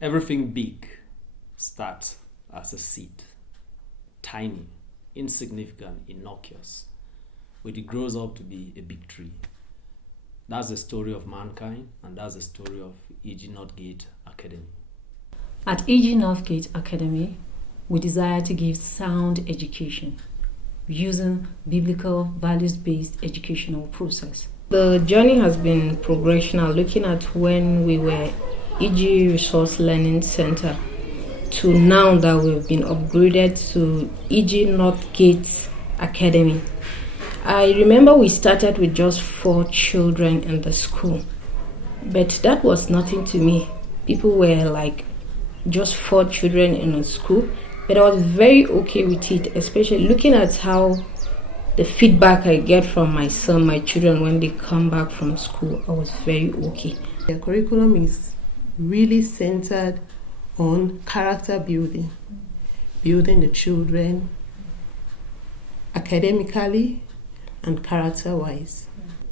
Everything big starts as a seed, tiny, insignificant, innocuous, but it grows up to be a big tree. That's the story of mankind, and that's the story of E.G. Northgate Academy. At E.G. Northgate Academy, we desire to give sound education using biblical values-based educational process. The journey has been progressional, looking at when we were EG Resource Learning Center to now that we've been upgraded to EG Northgate Academy. I remember we started with just 4 children in the school, but that was nothing to me. People were like just 4 children in a school, but I was very okay with it, especially looking at how the feedback I get from my son, my children, when they come back from school. I was very okay. The curriculum is really centered on character building the children academically and character-wise.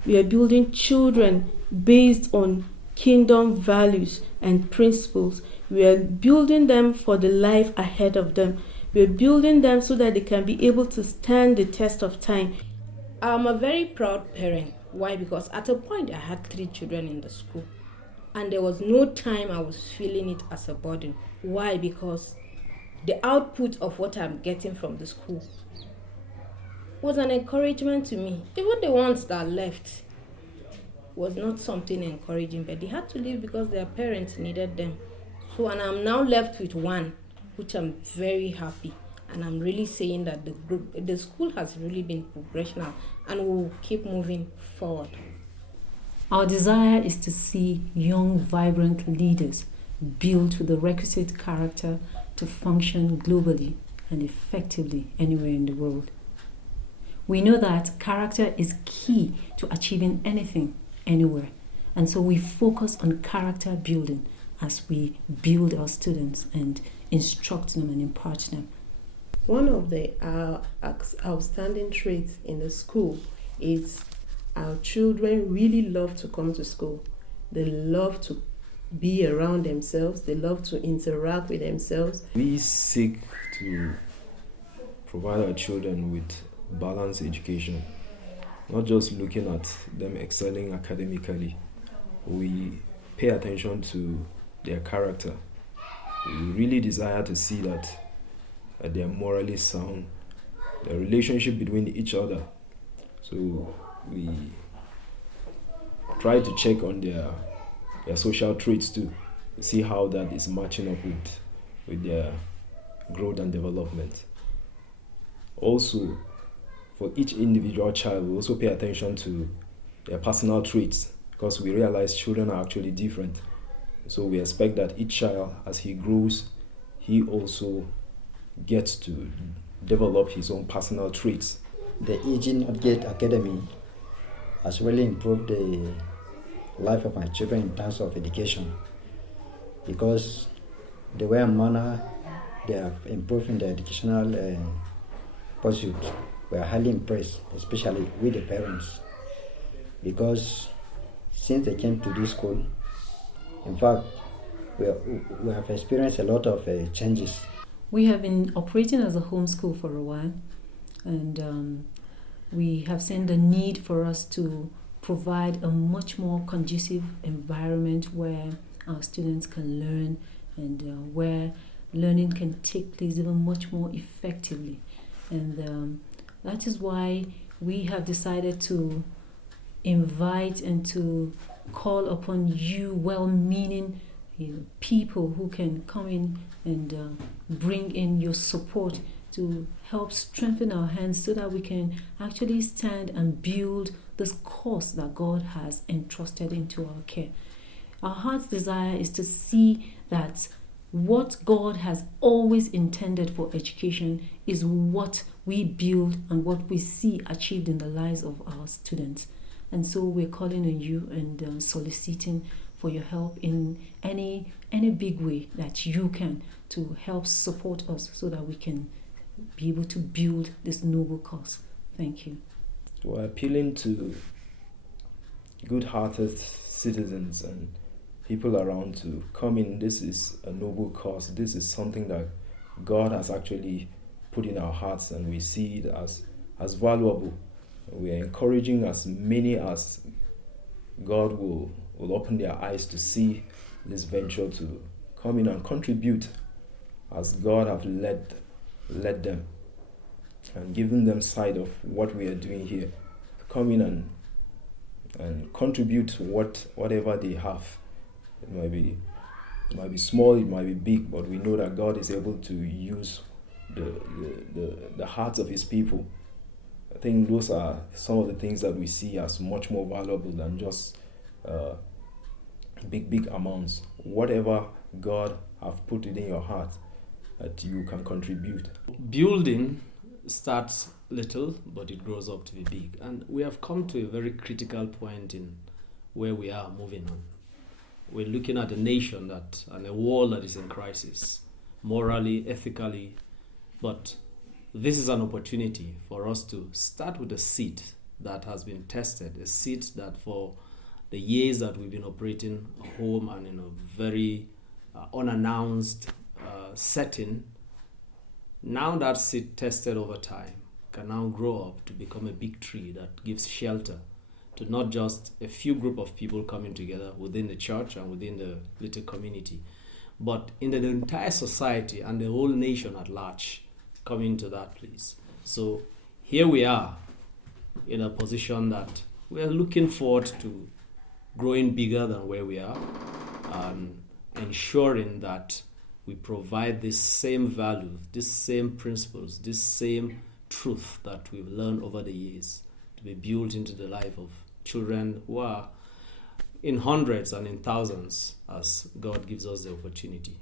We are building children based on kingdom values and principles. We are building them for the life ahead of them. We're building them so that they can be able to stand the test of time. I'm a very proud parent. Why? Because at a point I had 3 children in the school, and there was no time I was feeling it as a burden. Why? Because the output of what I'm getting from the school was an encouragement to me. Even the ones that left was not something encouraging, but they had to leave because their parents needed them. So, and I'm now left with 1, which I'm very happy. And I'm really saying that the school has really been progressional and will keep moving forward. Our desire is to see young, vibrant leaders built with the requisite character to function globally and effectively anywhere in the world. We know that character is key to achieving anything, anywhere. And so we focus on character building as we build our students and instruct them and impart them. One of the outstanding traits in the school is our children really love to come to school. They love to be around themselves. They love to interact with themselves. We seek to provide our children with balanced education, not just looking at them excelling academically. We pay attention to their character. We really desire to see that they are morally sound, the relationship between each other. So we try to check on their social traits too, to see how that is matching up with their growth and development. Also, for each individual child, we also pay attention to their personal traits, because we realize children are actually different. So we expect that each child, as he grows, he also gets to develop his own personal traits. The E.G. Northgate Academy has really improved the life of my children in terms of education, because the way and manner they have improved in the educational pursuit, we are highly impressed, especially with the parents, because since they came to this school, in fact, we have experienced a lot of changes. We have been operating as a homeschool for a while, and we have seen the need for us to provide a much more conducive environment where our students can learn and where learning can take place even much more effectively. And that is why we have decided to invite and to call upon you well-meaning people who can come in and bring in your support to help strengthen our hands so that we can actually stand and build this course that God has entrusted into our care. Our heart's desire is to see that what God has always intended for education is what we build and what we see achieved in the lives of our students. And so we're calling on you and soliciting for your help in any big way that you can to help support us so that we can be able to build this noble cause. Thank you. We're appealing to good-hearted citizens and people around to come in. This is a noble cause. This is something that God has actually put in our hearts, and we see it as valuable. We are encouraging as many as God will open their eyes to see this venture to come in and contribute as God have led them, and giving them sight of what we are doing here. Come in and contribute to whatever they have. It might be small, it might be big, but we know that God is able to use the hearts of his people. I think those are some of the things that we see as much more valuable than just big amounts. Whatever God have put it in your heart that you can contribute. Building starts little, but it grows up to be big. And we have come to a very critical point in where we are moving on. We're looking at a nation and a world that is in crisis, morally, ethically, but this is an opportunity for us to start with a seed that has been tested, a seed that for the years that we've been operating home and in a very unannounced setting, now that seed tested over time can now grow up to become a big tree that gives shelter to not just a few group of people coming together within the church and within the little community, but in the entire society and the whole nation at large coming to that place. So here we are in a position that we are looking forward to growing bigger than where we are, and ensuring that we provide this same value, this same principles, this same truth that we've learned over the years to be built into the life of children who are in hundreds and in thousands as God gives us the opportunity.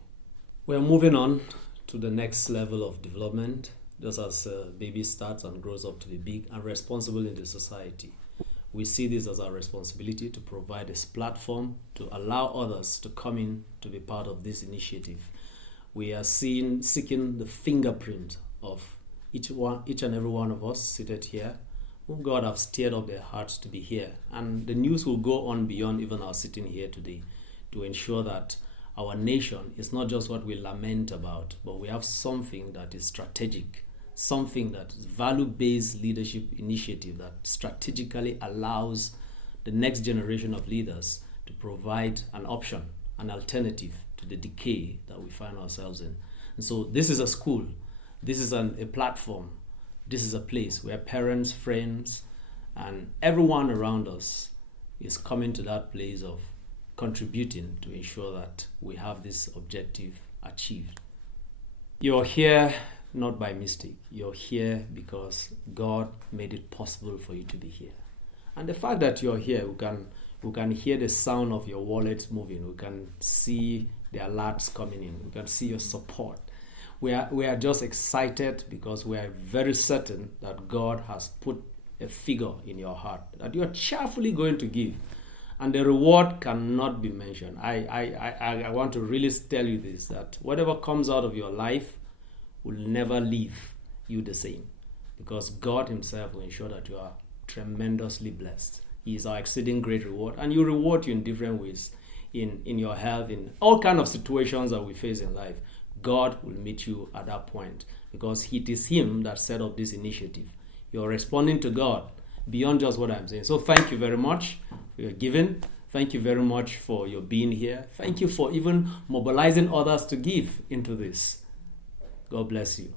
We're moving on to the next level of development, just as a baby starts and grows up to be big and responsible in the society. We see this as our responsibility to provide this platform to allow others to come in to be part of this initiative. We are seeking the fingerprint of each and every one of us seated here, whom God have stirred up their hearts to be here. And the news will go on beyond even our sitting here today to ensure that our nation is not just what we lament about, but we have something that is strategic, something that is value-based leadership initiative that strategically allows the next generation of leaders to provide an option, an alternative to the decay that we find ourselves in. And so this is a school, this is a platform, this is a place where parents, friends, and everyone around us is coming to that place of contributing to ensure that we have this objective achieved. You're here not by mistake. You're here because God made it possible for you to be here. And the fact that you're here, we can hear the sound of your wallets moving. We can see the alerts coming in. We can see your support. We are just excited because we are very certain that God has put a figure in your heart that you are cheerfully going to give. And the reward cannot be mentioned. I want to really tell you this, that whatever comes out of your life will never leave you the same, because God himself will ensure that you are tremendously blessed. He is our exceeding great reward, and he will reward you in different ways, in your health, in all kinds of situations that we face in life. God will meet you at that point, because it is him that set up this initiative. You're responding to God beyond just what I'm saying. So thank you very much for your giving. Thank you very much for your being here. Thank you for even mobilizing others to give into this. God bless you.